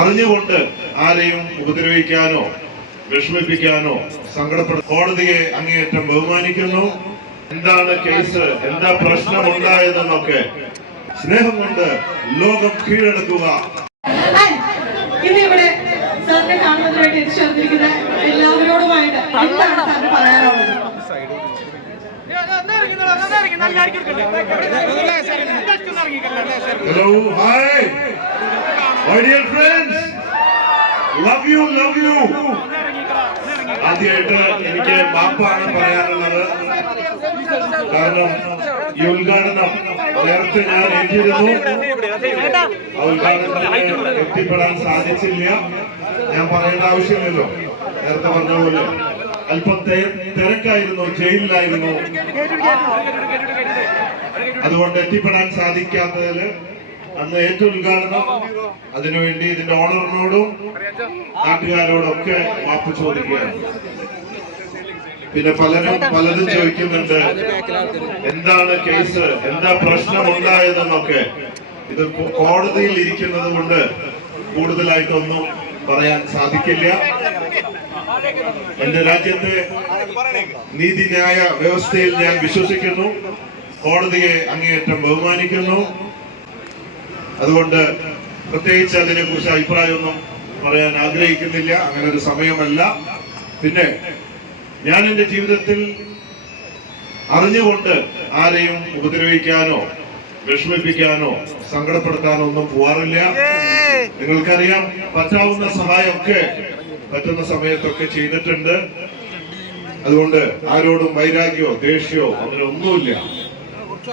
അറിഞ്ഞുകൊണ്ട് ആരെയും ഉപദ്രവിക്കാനോ വിഷമിപ്പിക്കാനോ സങ്കടപ്പെടു കോടതിയെ അങ്ങേയറ്റം ബഹുമാനിക്കുന്നു. എന്താണ് കേസ്? എന്താ പ്രശ്നം ഉണ്ടായതെന്നൊക്കെ സ്നേഹം കൊണ്ട് ലോകം കീഴടക്കുക. ഇവിടെ സാറിനെ കാണുന്നതിന് വേണ്ടി എത്തിച്ചേർന്നിരിക്കുന്ന എല്ലാവരോടുമായിട്ട് എന്താണ് സാറിന് പറയാനുള്ളത്? Hello hi my dear friends love you love you ആദ്യമായിട്ട് എനിക്ക് മാപ്പാണ് പറയാനുള്ളത്. കാരണം ഈ ഉദ്ഘാടനം നേരത്തെ ഞാൻ എത്തിയിരുന്നു ആ എത്തിപ്പെടാൻ സാധിച്ചില്ല. ഞാൻ പറയേണ്ട ആവശ്യമില്ലല്ലോ. നേരത്തെ പറഞ്ഞ പോലെ അല്പം തിരക്കായിരുന്നു ജയിലിലായിരുന്നു. അതുകൊണ്ട് എത്തിപ്പെടാൻ സാധിക്കാത്തതിൽ അന്ന് ഏറ്റവും ഉദ്ഘാടനം. അതിനുവേണ്ടി ഇതിന്റെ ഓണറിനോടും നാട്ടുകാരോടും ഒക്കെ മാപ്പ് ചോദിക്കുകയാണ്. പിന്നെ പലരും പലരും ചോദിക്കുന്നുണ്ട് എന്താണ് കേസ്? എന്താ പ്രശ്നം ഉണ്ടായതെന്നൊക്കെ ഇത് കോടതിയിൽ ഇരിക്കുന്നത് കൊണ്ട് കൂടുതലായിട്ടൊന്നും പറയാൻ സാധിക്കില്ല. എന്റെ രാജ്യത്തെ നീതിന്യായ വ്യവസ്ഥയിൽ ഞാൻ വിശ്വസിക്കുന്നു. കോടതിയെ അങ്ങേയറ്റം ബഹുമാനിക്കുന്നു. അതുകൊണ്ട് പ്രത്യേകിച്ച് അതിനെ കുറിച്ച് അഭിപ്രായമൊന്നും പറയാൻ ആഗ്രഹിക്കുന്നില്ല. അങ്ങനെ ഒരു സമയമല്ല. പിന്നെ ഞാൻ എന്റെ ജീവിതത്തിൽ അറിഞ്ഞുകൊണ്ട് ആരെയും ഉപദ്രവിക്കാനോ വിഷമിപ്പിക്കാനോ സങ്കടപ്പെടുത്താനോ ഒന്നും പോവാറില്ല. നിങ്ങൾക്കറിയാം പറ്റാവുന്ന സഹായമൊക്കെ പറ്റുന്ന സമയത്തൊക്കെ ചെയ്തിട്ടുണ്ട്. അതുകൊണ്ട് ആരോടും വൈരാഗ്യോ ദേഷ്യോ അങ്ങനെ ഒന്നുമില്ല.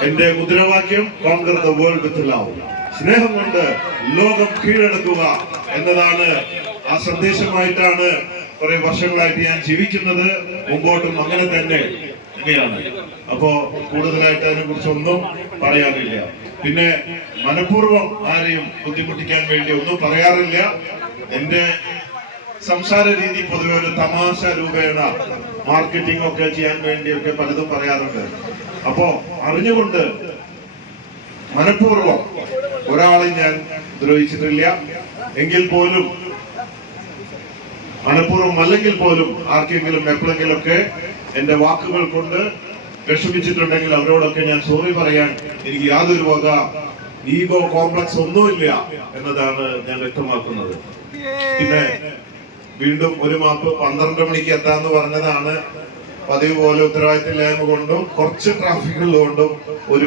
എന്റെ മുദ്രാവാക്യം conquer the world with love സ്നേഹം കൊണ്ട് ലോകം കീഴടക്കുക എന്നതാണ് ആ സന്ദേശമായിട്ടാണ് കുറെ വർഷങ്ങളായിട്ട് ഞാൻ ജീവിക്കുന്നത്. മുമ്പോട്ടും അങ്ങനെ തന്നെ തന്നെയാണ് അപ്പോ കൂടുതലായിട്ട് അതിനെ കുറിച്ചൊന്നും പറയാറില്ല പിന്നെ മനഃപൂർവം ആരെയും ബുദ്ധിമുട്ടിക്കാൻ വേണ്ടി ഒന്നും പറയാറില്ല. എന്റെ സംസാര രീതി പൊതുവെ ഒരു തമാശ രൂപേണ മാർക്കറ്റിംഗ് ഒക്കെ ചെയ്യാൻ വേണ്ടിയൊക്കെ പലതും പറയാറുണ്ട്. അപ്പോ അറിഞ്ഞുകൊണ്ട് മനഃപൂർവം ഒരാളെ ഞാൻ ദ്രോഹിച്ചിട്ടില്ല. എങ്കിൽ പോലും മനഃപൂർവം അല്ലെങ്കിൽ പോലും ആർക്കെങ്കിലും എപ്പോഴെങ്കിലും ഒക്കെ എന്റെ വാക്കുകൾ കൊണ്ട് വിഷമിച്ചിട്ടുണ്ടെങ്കിൽ അവരോടൊക്കെ ഞാൻ സോറി പറയാൻ എനിക്ക് യാതൊരു വക ഈഗോ കോംപ്ലക്സ് ഒന്നുമില്ല എന്നതാണ് ഞാൻ വ്യക്തമാക്കുന്നത്. പിന്നെ വീണ്ടും ഒരു മാപ്പ് പന്ത്രണ്ട് മണിക്ക് എത്താന്ന് പറഞ്ഞതാണ് പതിവ് പോലെ ഉത്തരവാദിത്തമില്ലായ്മ കൊണ്ടും കുറച്ച് ട്രാഫിക് ഉള്ളതുകൊണ്ടും ഒരു